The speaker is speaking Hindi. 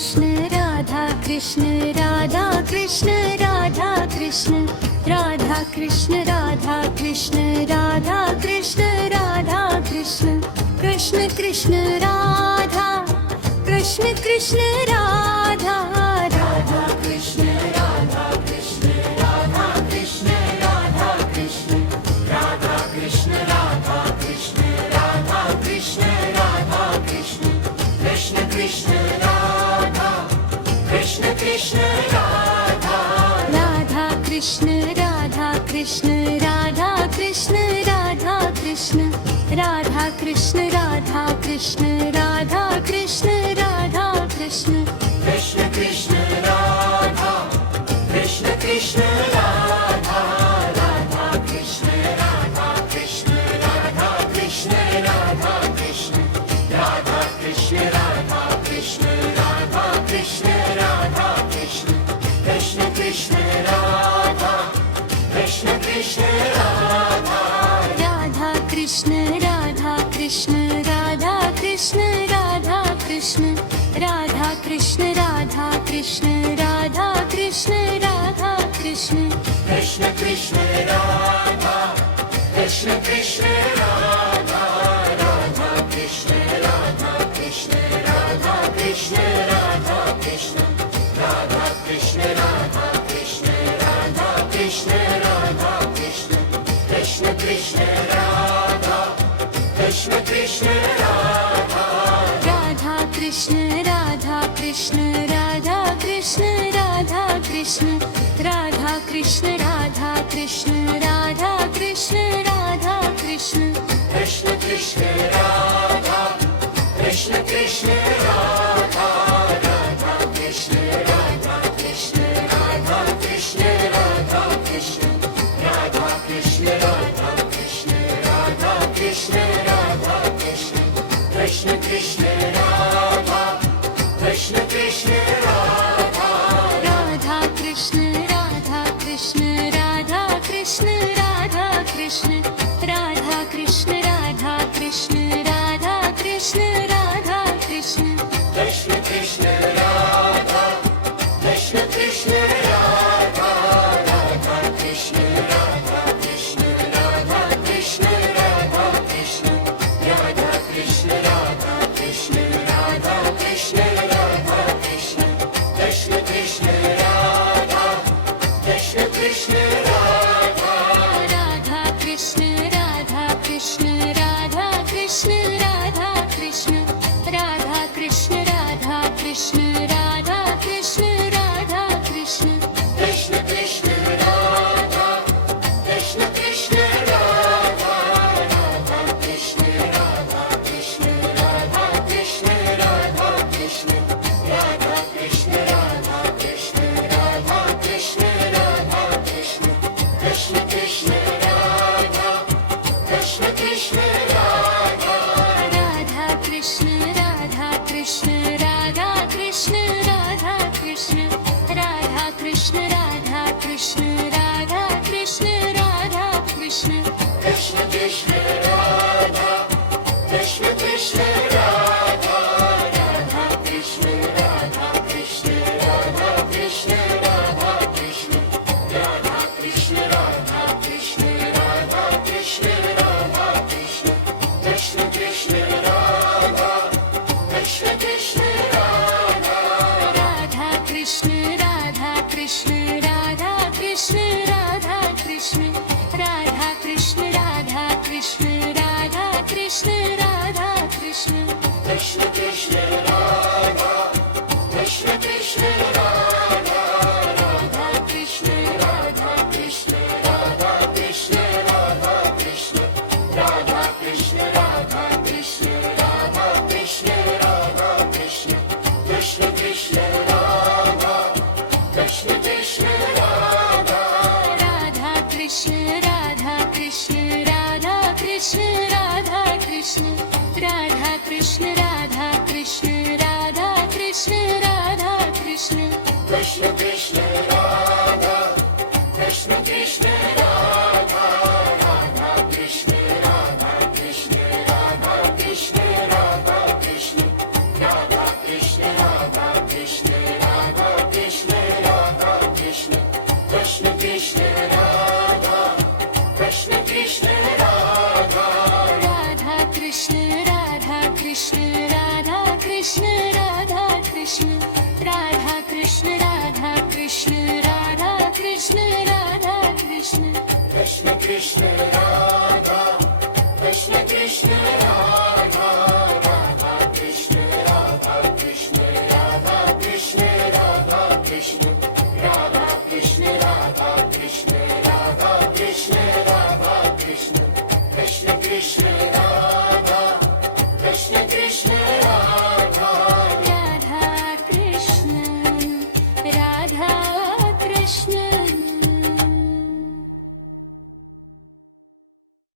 कृष्ण राधा कृष्ण राधा कृष्ण राधा कृष्ण राधा कृष्ण राधा कृष्ण राधा कृष्ण राधा कृष्ण कृष्ण कृष्ण राधा कृष्ण कृष्ण राधा राधा कृष्ण राधा कृष्ण राधा कृष्ण राधा कृष्ण राधा कृष्ण राधा कृष्ण राधा कृष्ण राधा कृष्ण कृष्ण कृष्ण राधा कृष्ण कृष्ण राधा राधा कृष्ण राधा कृष्ण राधा कृष्ण राधा कृष्ण राधा कृष्ण राधा कृष्ण राधा कृष्ण राधा कृष्ण कृष्ण कृष्ण राधा कृष्ण कृष्ण राधा राधा कृष्ण राधा कृष्ण राधा कृष्ण राधा कृष्ण राधा कृष्ण राधा कृष्ण राधा कृष्ण राधा कृष्ण कृष्ण कृष्ण राधा कृष्ण कृष्ण राधा राधा कृष्ण राधा कृष्ण राधा कृष्ण राधा कृष्ण राधा कृष्ण राधा कृष्ण राधा कृष्ण राधा कृष्ण कृष्ण कृष्ण राधा कृष्ण कृष्ण राधा राधा कृष्ण राधा कृष्ण राधा कृष्ण राधा कृष्ण राधा कृष्ण राधा कृष्ण राधा कृष्ण राधा कृष्ण कृष्ण कृष्ण राधा कृष्ण कृष्ण राधा राधा कृष्ण राधा कृष्ण राधा कृष्ण राधा कृष्ण राधा कृष्ण राधा कृष्ण राधा कृष्ण राधा कृष्ण कृष्ण कृष्ण राधा कृष्ण कृष्ण राधा राधा कृष्ण राधा कृष्ण राधा कृष्ण राधा कृष्ण राधा कृष्ण राधा कृष्ण राधा कृष्ण राधा कृष्ण कृष्ण कृष्ण राधा कृष्ण कृष्ण राधा राधा कृष्ण राधा कृष्ण राधा कृष्ण राधा कृष्ण राधा कृष्ण राधा कृष्ण राधा कृष्ण राधा कृष्ण कृष्ण कृष्ण राधा कृष्ण कृष्ण राधा राधा कृष्ण राधा कृष्ण राधा कृष्ण राधा कृष्ण राधा कृष्ण राधा कृष्ण राधा कृष्ण राधा कृष्ण कृष्ण कृष्ण राधा कृष्ण कृष्ण राधा राधा कृष्ण राधा कृष्ण राधा कृष्ण राधा कृष्ण राधा कृष्ण राधा कृष्ण राधा कृष्ण राधा कृष्ण कृष्ण कृष्ण राधा कृष्ण कृष्ण राधा राधा कृष्ण राधा कृष्ण राधा कृष्ण राधा कृष्ण राधा कृष्ण राधा कृष्ण राधा कृष्ण राधा कृष्ण कृष्ण कृष्ण राधा कृष्ण कृष्ण राधा राधा कृष्ण राधा कृष्ण राधा कृष्ण राधा कृष्ण राधा कृष्ण राधा कृष्ण राधा कृष्ण राधा कृष्ण कृष्ण कृष्ण राधा कृष्ण कृष्ण राधा राधा कृष्ण राधा कृष्ण राधा कृष्ण राधा कृष्ण राधा कृष्ण राधा कृष्ण राधा कृष्ण राधा कृष्ण कृष्ण कृष्ण राधा कृष्ण कृष्ण राधा राधा कृष्ण राधा कृष्ण राधा कृष्ण राधा कृष्ण राधा कृष्ण राधा कृष्ण राधा कृष्ण राधा कृष्ण कृष्ण कृष्ण राधा कृष्ण कृष्ण राधा राधा कृष्ण राधा कृष्ण राधा कृष्ण राधा कृष्ण राधा कृष्ण राधा कृष्ण राधा कृष्ण राधा कृष्ण कृष्ण कृष्ण राधा कृष्ण कृष्ण राधा राधा कृष्ण राधा कृष्ण राधा कृष्ण राधा कृष्ण राधा कृष्ण राधा कृष्ण राधा कृष्ण राधा कृष्ण कृष्ण कृष्ण राधा कृष्ण कृष्ण राधा राधा कृष्ण राधा कृष्ण राधा कृष्ण राधा कृष्ण राधा कृष्ण राधा कृष्ण राधा कृष्ण राधा कृष्ण राधा कृष्ण राधा कृष्ण राधा कृष्ण राधा कृष्ण राधा कृष्ण राधा कृष्ण कृष्ण कृष्ण राधा कृष्ण कृष्ण राधा राधा कृष्ण राधा कृष्ण राधा कृष्ण राधा कृष्ण राधा कृष्ण राधा कृष्ण राधा कृष्ण राधा कृष्ण कृष्ण कृष्ण